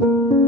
thank you